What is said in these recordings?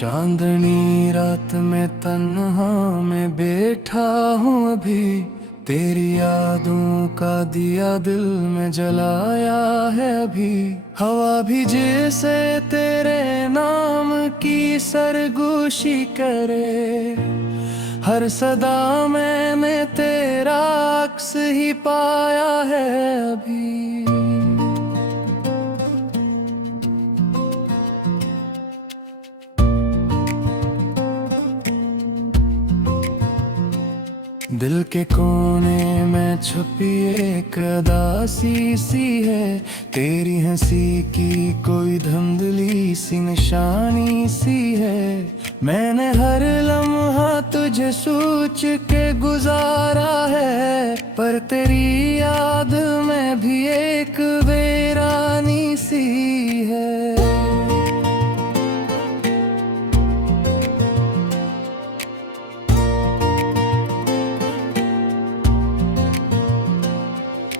चांदनी रात में तन्हा मैं बैठा हूँ अभी, तेरी यादों का दिया दिल में जलाया है अभी। हवा भी जैसे तेरे नाम की सरगोशी करे, हर सदा मैंने तेरा अक्स ही पाया है अभी। दिल के कोने में छुपी एक उदासी सी है, तेरी हंसी की कोई धुंधली सी निशानी सी है। मैंने हर लम्हा तुझे सोच के गुजारा है, पर तेरी याद में भी एक वीरानी सी है।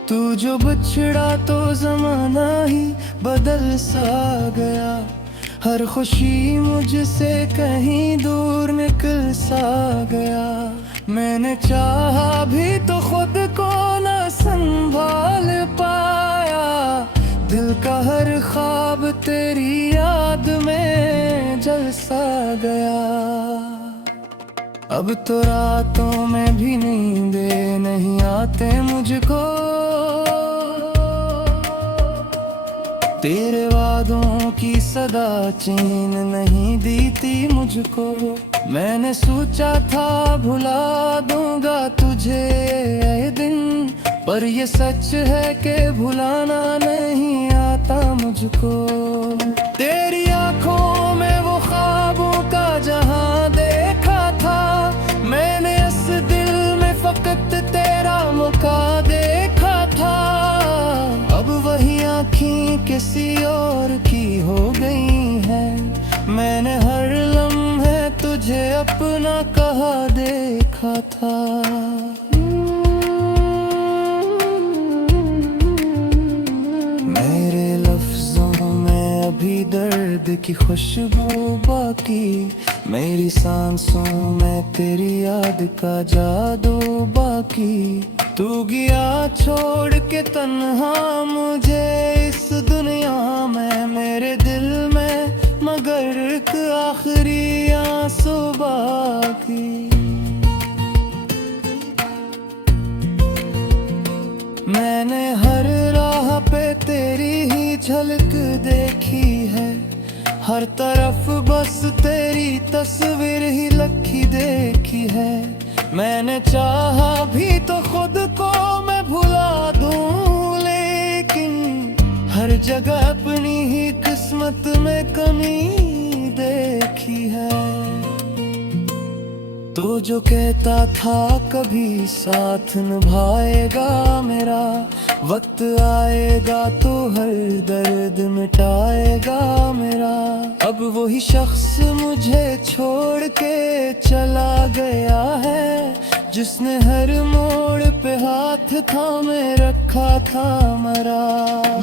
तू जो बिछड़ा तो जमाना ही बदल सा गया, हर खुशी मुझसे कहीं दूर निकल सा गया। मैंने चाहा भी तो खुद को न संभाल पाया, दिल का हर ख्वाब तेरी याद में जल सा गया। अब तो रातों में भी नींदें नहीं आते मुझको, तेरे वादों की सदा चैन नहीं दी थी मुझको। मैंने सोचा था भुला दूंगा तुझे ये दिन, पर ये सच है कि भुलाना नहीं आता मुझको। तेरी आंखों में वो ख्वाबों का जहां देखा था, मैंने इस दिल में फकत तेरा मौका देखा था। अब वही आँखें किसी और की हो गई हैं, मैंने हर लम्हे तुझे अपना कहा देखा था। मेरे लफ्जों में अभी दर्द की खुशबू बाकी, मेरी सांसों में तेरी याद का जादू बाकी। तू गया छोड़ के तन्हा मुझे इस दुनिया में, मेरे दिल में मगर एक आखिरी आंसू बाकी। मैंने हर राह पे तेरी ही झलक देखी है, हर तरफ बस तेरी तस्वीर ही लखी देखी है। मैंने चाहा भी तो खुद को मैं भुला दूं, लेकिन हर जगह अपनी ही किस्मत में कमी देखी है। तो जो कहता था कभी साथ निभाएगा मेरा, वक्त आएगा तो हर दर्द मिटाएगा मेरा। अब वही शख्स मुझे छोड़ के चला गया है, जिसने हर मोड़ पे हाथ थामे रखा था मरा।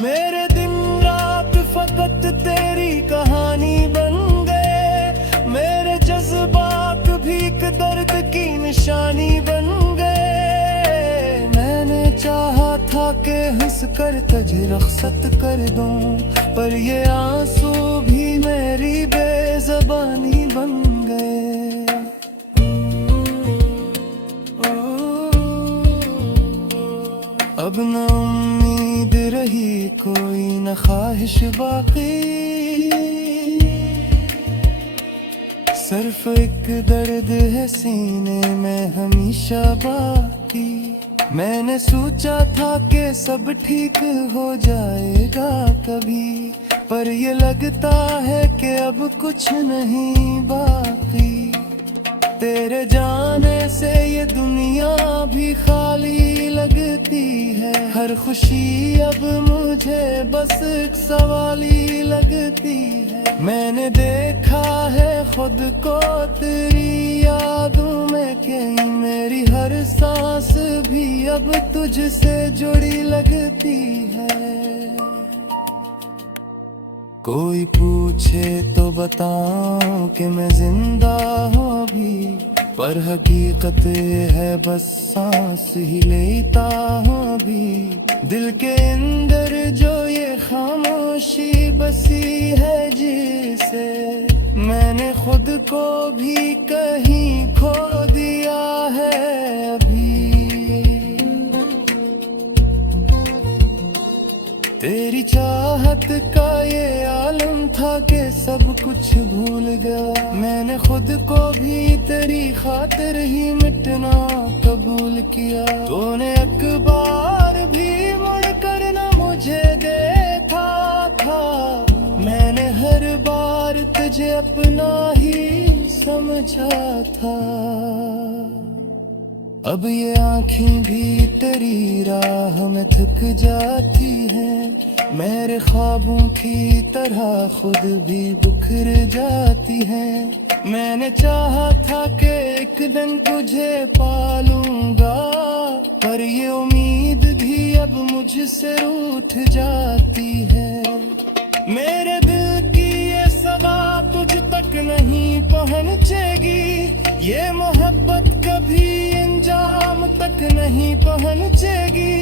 मेरे दिन रात फकत तेरी कहानी बन गए, मेरे जज्बात भीख दर्द की निशानी बन गए। मैंने चाहा था कि हंस कर तुझे रुखसत कर दूं, पर ये आंसू भी मेरी बेज़बानी बन गए। अब न उम्मीद रही कोई न ख्वाहिश बाकी, सिर्फ एक दर्द है सीने में हमेशा बाकी। मैंने सोचा था कि सब ठीक हो जाएगा कभी, पर ये लगता है कि अब कुछ नहीं बाकी। तेरे जाने से ये दुनिया भी खाली लगती है, हर खुशी अब मुझे बस एक सवाल ही लगती है। मैंने देखा है खुद को तेरी यादों में, कहीं मेरी हर सांस भी अब तुझसे जुड़ी लगती है। कोई पूछे तो बताऊं कि मैं जिंदा हूँ अभी, पर हकीकत है बस सांस ही लेता हूँ अभी। दिल के अंदर जो ये खामोशी बसी है जिसे मैंने खुद को भी कहीं खो दिया है अभी। तेरी चाहत का ये आलम था कि सब कुछ भूल गया, मैंने खुद को भी तेरी खातिर ही मिटना कबूल किया। तूने अखबार भी मुड़ कर न मुझे देखा था, मैंने हर बार तुझे अपना ही समझा था। अब ये आँखें भी तेरी राह में थक जाती हैं, मेरे ख्वाबों की तरह खुद भी बिखर जाती हैं। मैंने चाहा था कि एक दिन तुझे पालूंगा, पर ये उम्मीद भी अब मुझसे रूठ जाती है। मेरे दिल की ये सदा तुझ तक नहीं पहुँचेगी, ये मोहब्बत कभी अंजाम तक नहीं पहुँचेगी।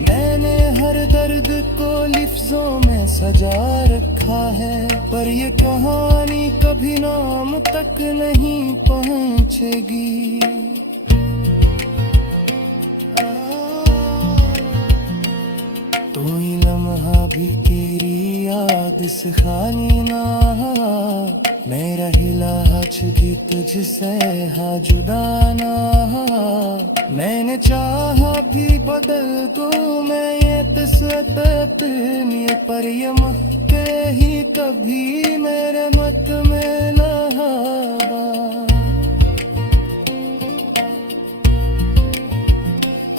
मैंने हर दर्द को लफ्जों में सजा रखा है, पर ये कहानी कभी नाम तक नहीं पहुँचेगी। तू ही लम्हा भी तेरी याद से खाली ना, मेरा हिला भी तुझसे हाँ जुदा ना। मैंने चाहा भी बदल दूं मैं ये तस्वीर, पर ये महके ही कभी मेरे मत में ना।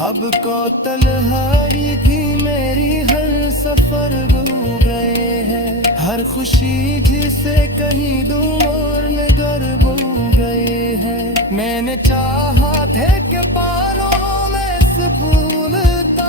अब को तन्हाई भी मेरी हर सफर भूल गए हैं, हर खुशी जिसे कहीं दूर नगर भूल गए हैं। मैंने चाहा थे कि पालों में से भूलता,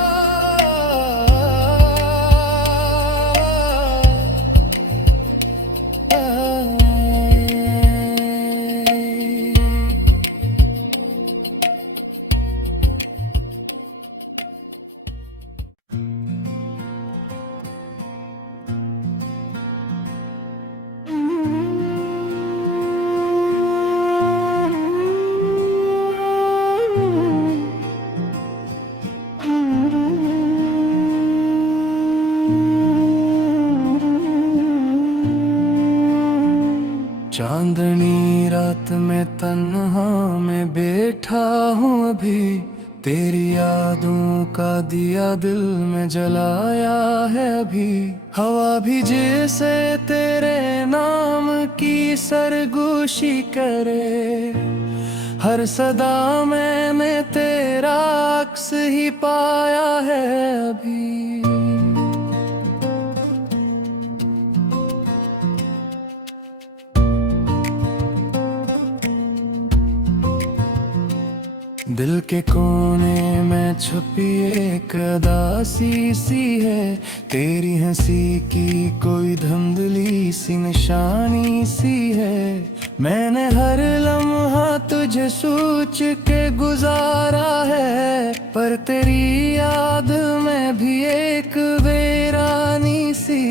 चांदनी रात में तन्हा में बैठा हूँ अभी, तेरी यादों का दिया दिल में जलाया है अभी। हवा भी जैसे तेरे नाम की सरगोशी करे, हर सदा मैंने तेरा अक्स ही पाया है अभी। दिल के कोने में छुपी एक उदासी सी है, तेरी हंसी की कोई धुंधली सी निशानी सी है। मैंने हर लम्हा तुझे सोच के गुजारा है, पर तेरी याद में भी एक वीरानी सी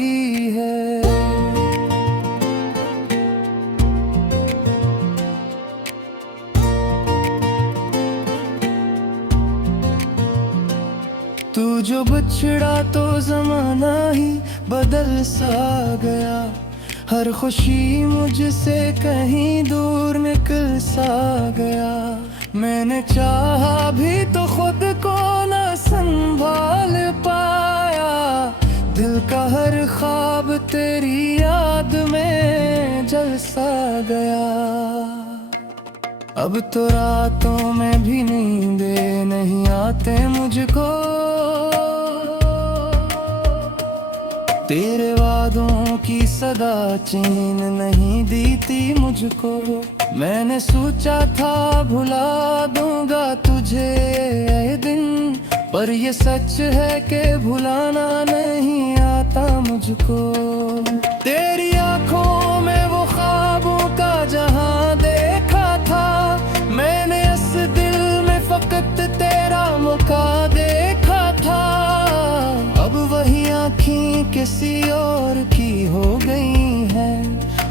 है। तू जो बिछड़ा तो जमाना ही बदल सा गया, हर खुशी मुझसे कहीं दूर निकल सा गया। मैंने चाहा भी तो खुद को न संभाल पाया, दिल का हर ख्वाब तेरी याद में जल सा गया। अब तो रातों में भी नींदें नहीं आते मुझको, तेरे वादों की सदा चैन नहीं दी थी मुझको। मैंने सोचा था भुला दूंगा तुझे ये दिन, पर ये सच है कि भुलाना नहीं आता। आता मुझको। तेरी आंखों में वो ख्वाबों का जहां देखा था मैंने, इस दिल में फकत तेरा मौका देखा था। अब वही आँखें किसी और की हो गई हैं,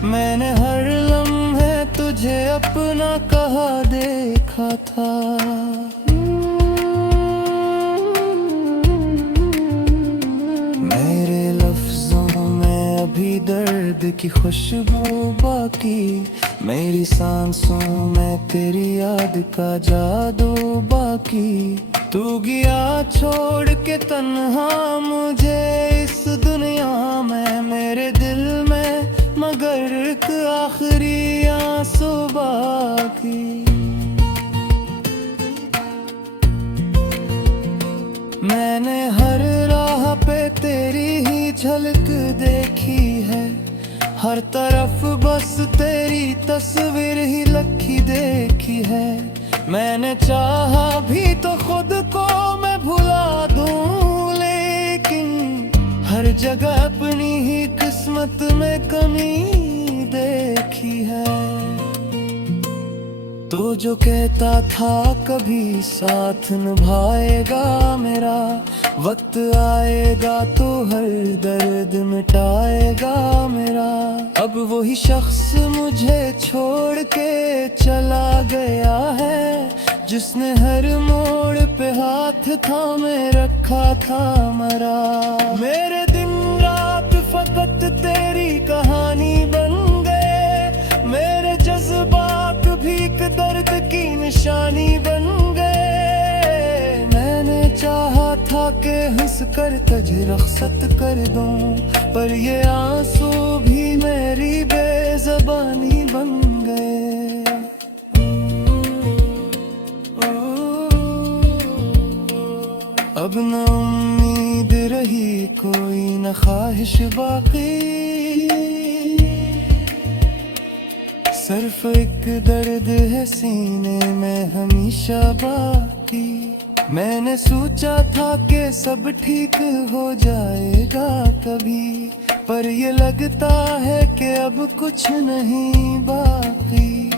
मैंने हर लम्हे तुझे अपना कहा देखा था। मेरे लफ्जों में अभी दर्द की खुशबू बाकी, मेरी सांसों में तेरी याद का जादू बाकी। तू गया छोड़ के तन्हा मुझे इस दुनिया में, मेरे दिल में मगर एक आखिरी आंसू बाकी। मैंने हर राह पे तेरी ही झलक देखी है, हर तरफ बस तेरी तस्वीर ही लखी देखी है। मैंने चाहा भी तो खुद को मैं भुला दूं, लेकिन हर जगह अपनी ही किस्मत में कमी देखी है। तो जो कहता था कभी साथ निभाएगा मेरा, वक्त आएगा तो हर दर्द मिटाएगा मेरा। अब वही शख्स मुझे छोड़ के चला गया है, जिसने हर मोड़ पे हाथ थामे रखा था मरा। मेरे दिन रात फकत तेरी कहानी बन गए, मेरे जज्बात भीख दर्द की निशानी बन गए। मैंने चाहा था कि हंस कर तुझे रुखसत कर दूं, पर ये आंसू भी मेरी बेज़बानी बन गए। अब न उम्मीद रही कोई न ख्वाहिश बाकी, सिर्फ एक दर्द है सीने में हमेशा बाकी। मैंने सोचा था कि सब ठीक हो जाएगा कभी, पर ये लगता है कि अब कुछ नहीं बाकी।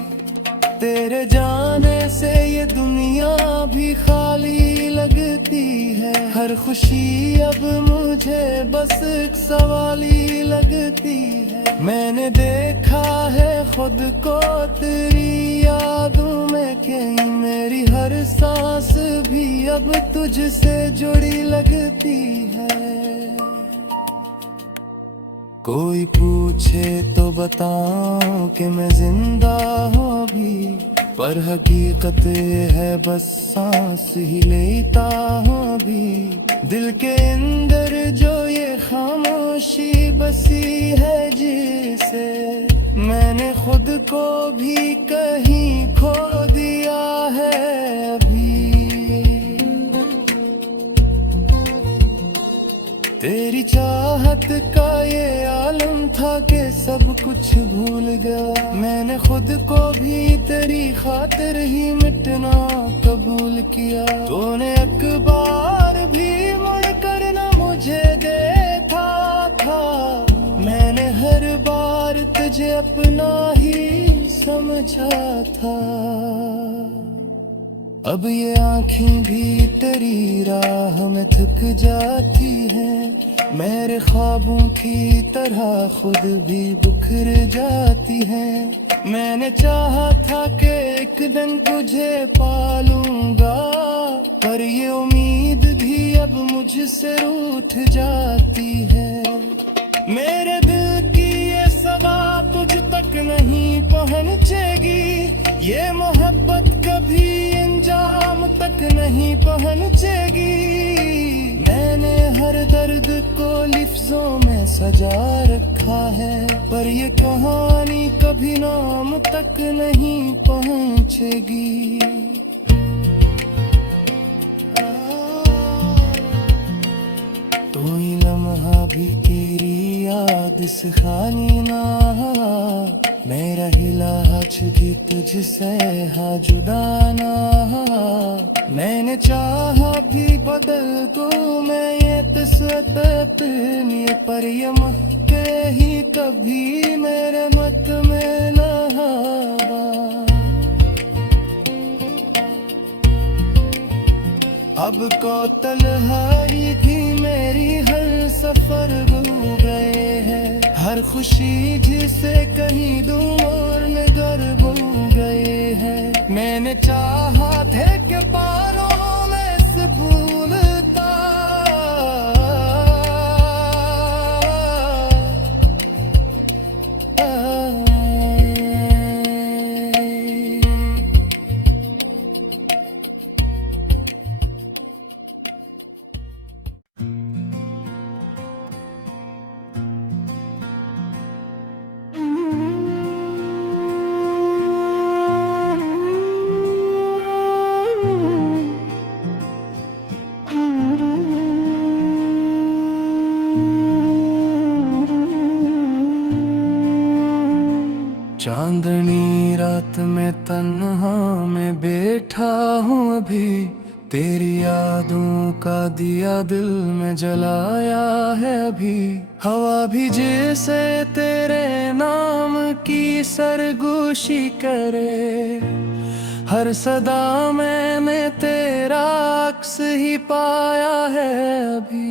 तेरे जाने से ये दुनिया भी खाली लगती है, हर खुशी अब मुझे बस एक सवाल ही लगती है। मैंने देखा है खुद को तेरी यादों में, कहीं मेरी हर सांस भी अब तुझसे जुड़ी लगती है। कोई पूछे तो बताऊं कि मैं जिंदा हूँ अभी, पर हकीकत है बस सांस ही लेता हूँ अभी। दिल के अंदर जो ये खामोशी बसी है जिसे, मैंने खुद को भी कहीं खो दिया है अभी। तेरी चाहत का ये आलम था कि सब कुछ भूल गया, मैंने खुद को भी तेरी खातिर ही मिटना कबूल किया। तूने एक बार भी मुड़ कर न मुझे देखा था, मैंने हर बार तुझे अपना ही समझा था। अब ये आँखें भी तेरी राह में थक जाती हैं, मेरे ख्वाबों की तरह खुद भी बिखर जाती हैं। मैंने चाहा था कि एक दिन तुझे पालूंगा, पर ये उम्मीद भी अब मुझसे रूठ जाती है। मेरे दिल की ये सदा तुझ तक नहीं पहुँचेगी, ये मोहब्बत कभी अंजाम तक नहीं पहुँचेगी। मैंने हर दर्द को लफ्जों में सजा रखा है, पर ये कहानी कभी नाम तक नहीं पहुँचेगी। कोई लम्हा भी तेरी याद सिखानी ना, मेरा हिला भी तुझसे हाँ जुदाना। मैंने चाहा भी बदल दूं मैं ये तसतनी पर ये महके ही कभी मेरे मत में न हवा। अब को तन्हाई थी मेरी हर सफर गुम गए हैं, हर खुशी जिसे कहीं दूर नगर गुम गए हैं। मैंने चाहा थे कि पारों में से भूलता, चांदनी रात में तन्हा में बैठा हूँ अभी, तेरी यादों का दिया दिल में जलाया है अभी। हवा भी जैसे तेरे नाम की सरगोशी करे, हर सदा मैंने तेरा अक्स ही पाया है अभी।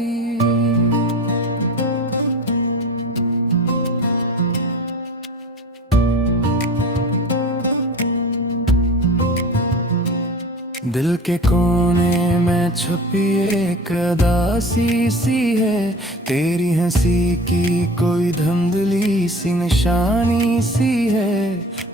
दिल के कोने में छुपी एक उदासी सी है, तेरी हंसी की कोई धुंधली सी निशानी सी है।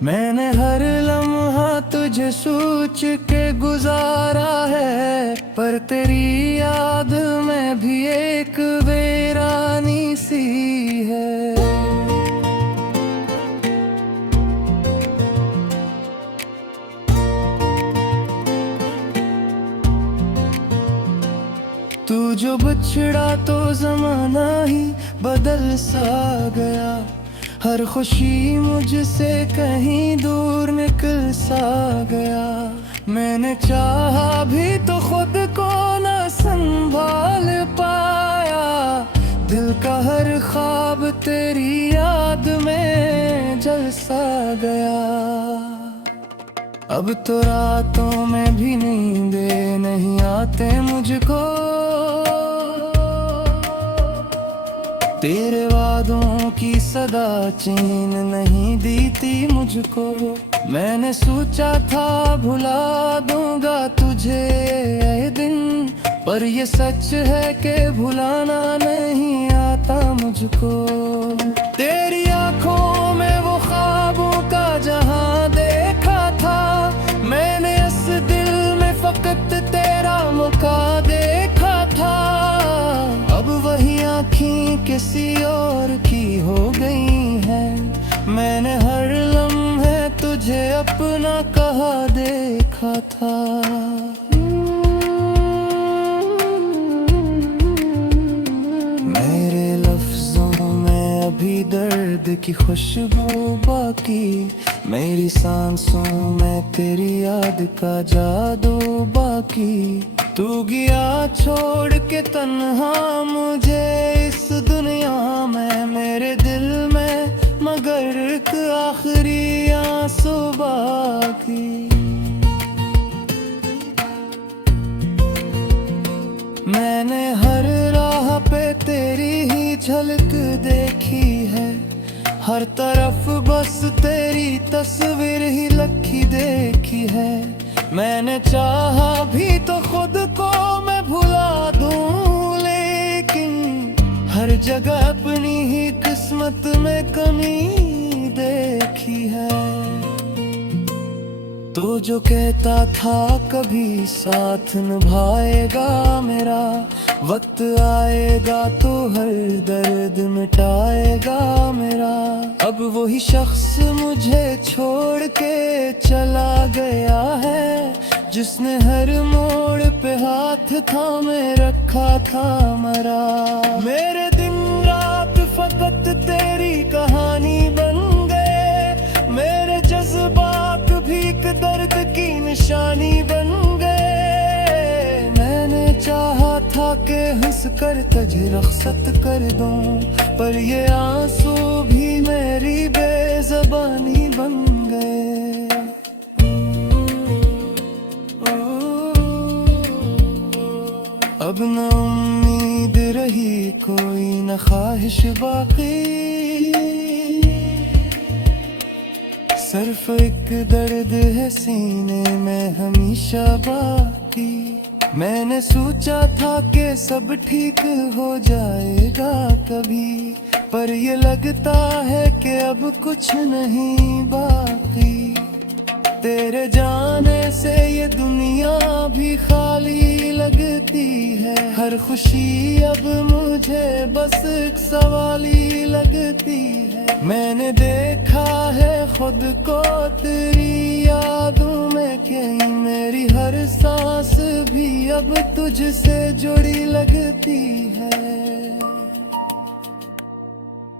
मैंने हर लम्हा तुझे सोच के गुजारा है, पर तेरी याद में भी एक वीरानी सी है। तू जो बिछड़ा तो जमाना ही बदल सा गया, हर खुशी मुझसे कहीं दूर निकल सा गया। मैंने चाहा भी तो खुद को न संभाल पाया, दिल का हर ख्वाब तेरी याद में जल सा गया। अब तो रातों में भी नींदे नहीं आते मुझको, तेरे वादों की सदा चैन नहीं दी थी मुझको। मैंने सोचा था भुला दूंगा तुझे ये दिन, पर ये सच है कि भुलाना नहीं आता मुझको। तेरी आंखों में वो ख्वाबों का जहां देखा था, मैंने इस दिल में फकत तेरा मौका देखा था। अब वही आँखें किसी और की हो गई हैं, मैंने हर लम्हे तुझे अपना कहा देखा था। मेरे लफ्जों में अभी दर्द की खुशबू बाकी, मेरी सांसों में तेरी याद का जादू बाकी। तू गया छोड़ के तन्हा मुझे इस दुनिया में, मेरे दिल में मगर एक आखिरी आंसू बाकी। मैंने हर राह पे तेरी ही झलक देखी है, हर तरफ बस तेरी तस्वीर ही लखी देखी है। मैंने चाहा भी तो खुद को मैं भुला दूं, लेकिन हर जगह अपनी ही किस्मत में कमी देखी है। तो जो कहता था कभी साथ निभाएगा मेरा, वक्त आएगा तो हर दर्द मिटाएगा मेरा। अब वही शख्स मुझे छोड़ के चला गया है, जिसने हर मोड़ पे हाथ थामे रखा था मरा। मेरे दिन रात फकत तेरी कहानी बन गए, मेरे जज्बात भी एक दर्द की निशानी बन गए। मैंने चाहा था के हंस कर तुझे रखसत कर दूं, पर ये आंसू भी मेरी बेज़बानी बन गए। अब न उम्मीद रही कोई न ख्वाहिश बाकी, सिर्फ एक दर्द है सीने में हमेशा बाकी। मैंने सोचा था कि सब ठीक हो जाएगा कभी, पर ये लगता है कि अब कुछ नहीं बाकी। तेरे जाने से ये दुनिया भी खाली लगती है, हर खुशी अब मुझे बस एक सवाल ही लगती है। मैंने देखा है खुद को तेरी यादों में, कहीं मेरी हर सांस भी अब तुझसे जुड़ी लगती है।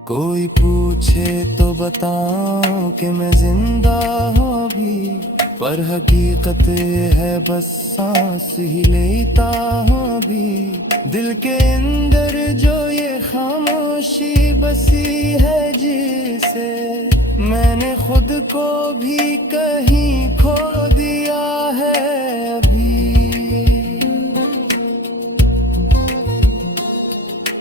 कोई पूछे तो बताऊं कि मैं जिंदा हूँ अभी, पर हकीकत है बस सांस ही लेता हूँ अभी। दिल के अंदर जो ये खामोशी बसी है जिसे, मैंने खुद को भी कहीं खो दिया है अभी।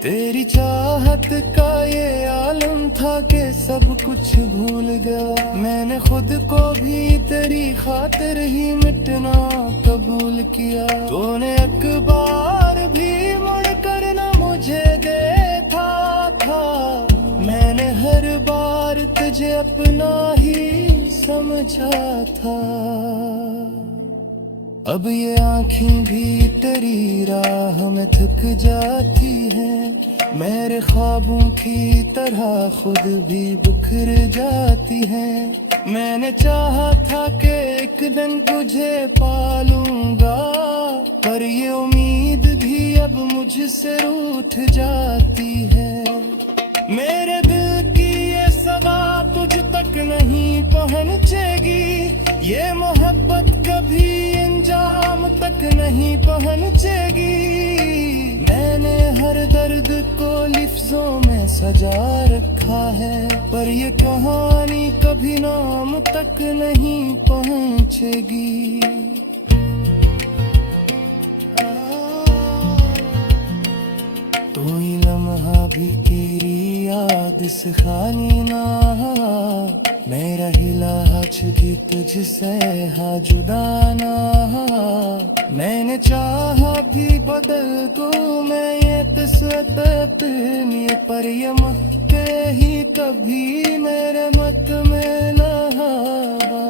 तेरी चाहत का ये आलम था कि सब कुछ भूल गया, मैंने खुद को भी तेरी खातिर ही मिटना कबूल किया। तूने अखबार भी मुड़ कर न मुझे देखा था, मैंने हर बार तुझे अपना ही समझा था। अब ये आँखें भी तेरी राह में थक जाती हैं, मेरे ख्वाबों की तरह खुद भी बिखर जाती हैं। मैंने चाहा था कि एक दिन तुझे पालूंगा, पर ये उम्मीद भी अब मुझसे रूठ जाती है। मेरे दिल की ये सदा तुझ तक नहीं पहुँचेगी, ये मोहब्बत कभी अंजाम तक नहीं पहुँचेगी। मैंने हर दर्द को लफ्जों में सजा रखा है, पर ये कहानी कभी नाम तक नहीं पहुँचेगी। कोई लम्हा भी तेरी याद से खाली ना, मेरा हिला छुटी तुझसे हा जुदा ना। मैंने चाहा भी बदल दूं मैं ये तस्वीर, पर ये महके ही कभी मेरे मत में ना आवा।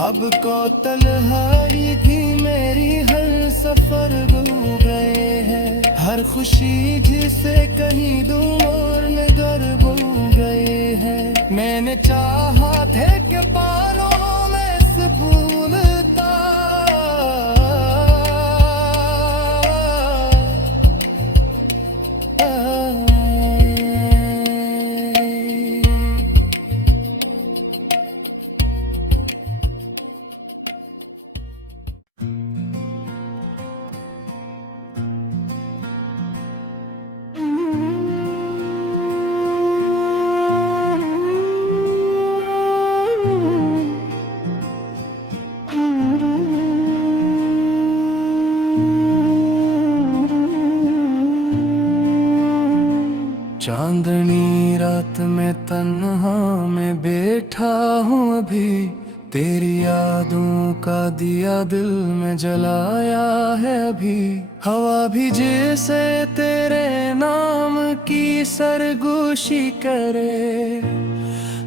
अब को तन्हाई थी मेरी हर सफर गुम गए हैं, हर खुशी जिसे कहीं दूर नजर गुम गए हैं। मैंने चाहा थे कि पारों में से भूलता, चांदनी रात में तन्हा में बैठा हूँ अभी, तेरी यादों का दिया दिल में जलाया है अभी। हवा भी जैसे तेरे नाम की सरगोशी करे,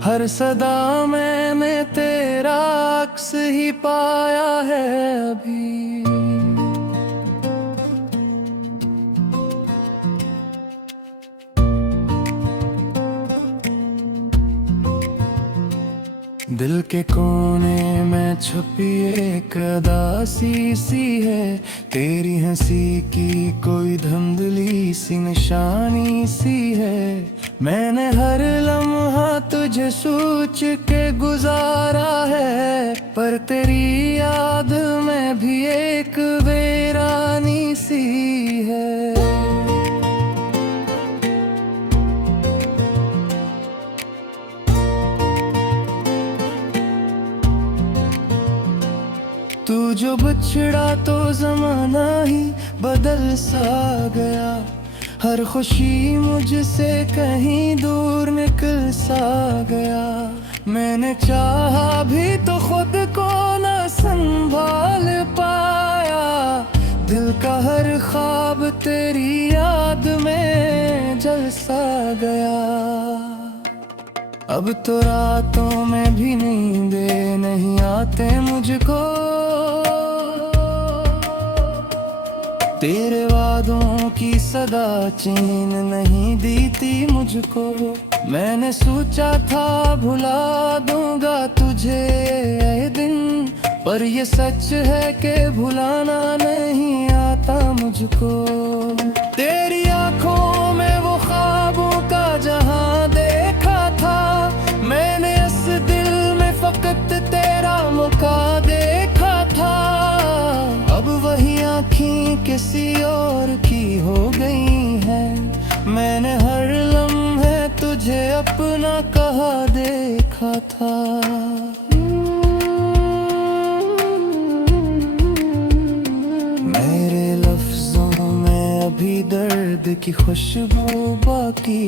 हर सदा मैंने तेरा अक्स ही पाया है अभी। दिल के कोने में छुपी एक अदासी सी है, तेरी हंसी की कोई धुंधली सी निशानी सी है। मैंने हर लम्हा तुझे सोच के गुजारा है, पर तेरी याद में भी एक वीरानी सी है। तू जो बिछड़ा तो जमाना ही बदल सा गया, हर खुशी मुझसे कहीं दूर निकल सा गया। मैंने चाहा भी तो खुद को न संभाल पाया, दिल का हर ख्वाब तेरी याद में जल सा गया। अब तो रातों में भी नींदे नहीं आते मुझको, तेरे वादों की सदा चैन नहीं दी थी मुझको। मैंने सोचा था भुला दूंगा तुझे ये दिन, पर ये सच है कि भुलाना नहीं आता मुझको। तेरी आंखों में वो ख्वाबों का जहां देखा था, मैंने इस दिल में फकत तेरा मौका देखा था। अब वही आँखें किसी और की हो गई हैं, मैंने हर लम्हे तुझे अपना कहा देखा था। मेरे लफ्जों में अभी दर्द की खुशबू बाकी,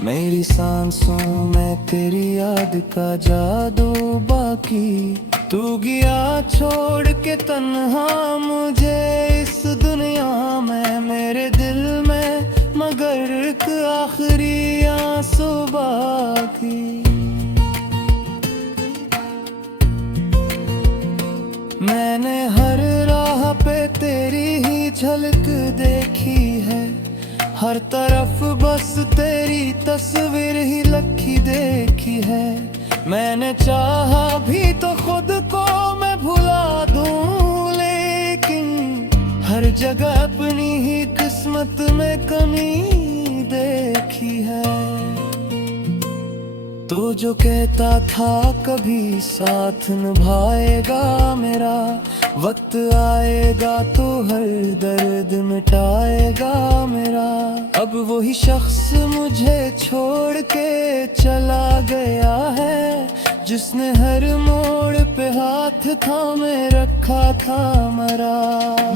मेरी सांसों में तेरी याद का जादू बाकी। तू गया छोड़ के तन्हा मुझे इस दुनिया में, मेरे दिल में मगर एक आखिरी आंसू बाकी। मैंने हर राह पे तेरी ही झलक देखी है, हर तरफ बस तेरी तस्वीर ही लखी देखी है। मैंने चाहा भी तो खुद को मैं भुला दूं, लेकिन हर जगह अपनी ही किस्मत में कमी देखी है। तो जो कहता था कभी साथ निभाएगा मेरा, वक्त आएगा तो हर दर्द मिटाएगा मेरा। अब वही शख्स मुझे छोड़ के चला गया है, जिसने हर मोड़ पे हाथ थामे रखा था मरा।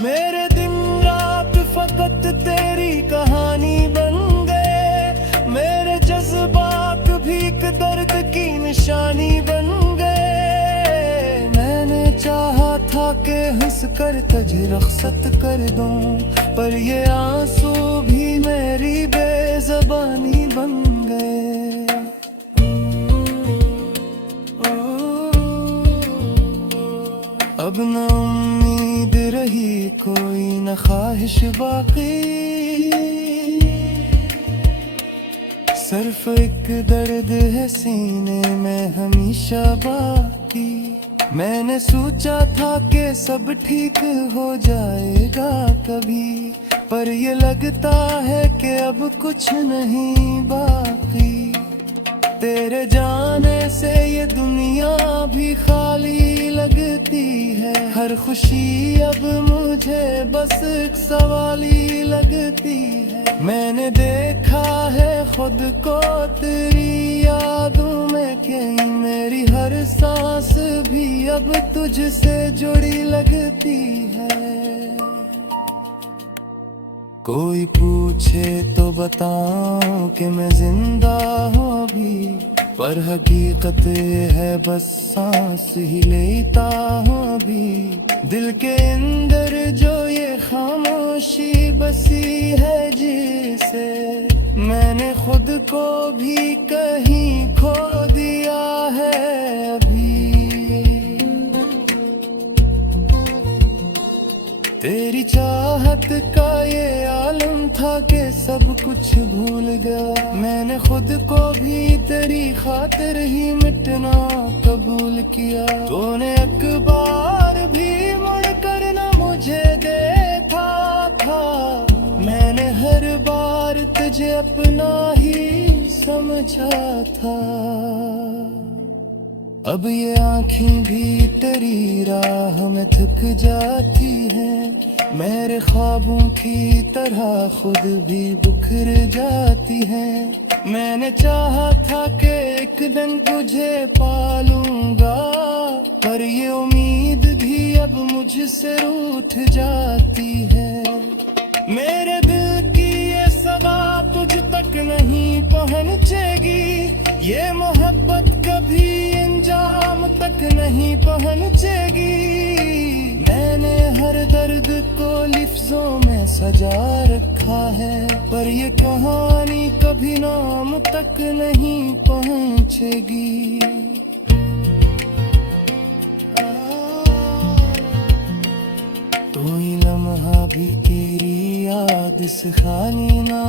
मेरे दिन रात फकत तेरी कहानी बन गए, मेरे जज्बात भी एक दर्द की निशानी बन गए। मैंने चाहा था कि हंस कर तुझे रुखसत कर दूं, पर ये आंसू भी मेरी बेज़बानी बन गए। अब न उम्मीद रही कोई न ख्वाहिश बाकी, सिर्फ एक दर्द है सीने में हमेशा बाकी। मैंने सोचा था कि सब ठीक हो जाएगा कभी, पर ये लगता है कि अब कुछ नहीं बाकी। तेरे जाने से ये दुनिया भी खाली लगती है, हर खुशी अब मुझे बस एक सवाल ही लगती है। मैंने देखा है खुद को तेरी यादों में, कहीं मेरी हर सांस भी अब तुझसे जुड़ी लगती है। कोई पूछे तो बताऊं कि मैं जिंदा हूँ अभी, पर हकीकत है बस सांस ही लेता हूँ अभी। दिल के अंदर जो ये खामोशी बसी है जिसे, मैंने खुद को भी कहीं खो दिया है अभी। तेरी चाहत का ये आलम था कि सब कुछ भूल गया, मैंने खुद को भी तेरी खातिर ही मिटना कबूल किया। तूने एक बार भी मुड़ कर न मुझे देखा था, मैंने हर बार तुझे अपना ही समझा था। अब ये आँखें भी तेरी राह में थक जाती हैं, मेरे ख्वाबों की तरह खुद भी बिखर जाती हैं। मैंने चाहा था कि एक दिन तुझे पालूंगा, पर ये उम्मीद भी अब मुझसे रूठ जाती है। मेरे दिल की ये सदा तुझ तक नहीं पहुँचेगी, ये मोहब्बत कभी अंजाम तक नहीं पहुँचेगी। मैंने हर दर्द को लिफ्ज़ों में सजा रखा है, पर ये कहानी कभी नाम तक नहीं पहुँचेगी। कोई लम्हा भी तेरी याद से खाली ना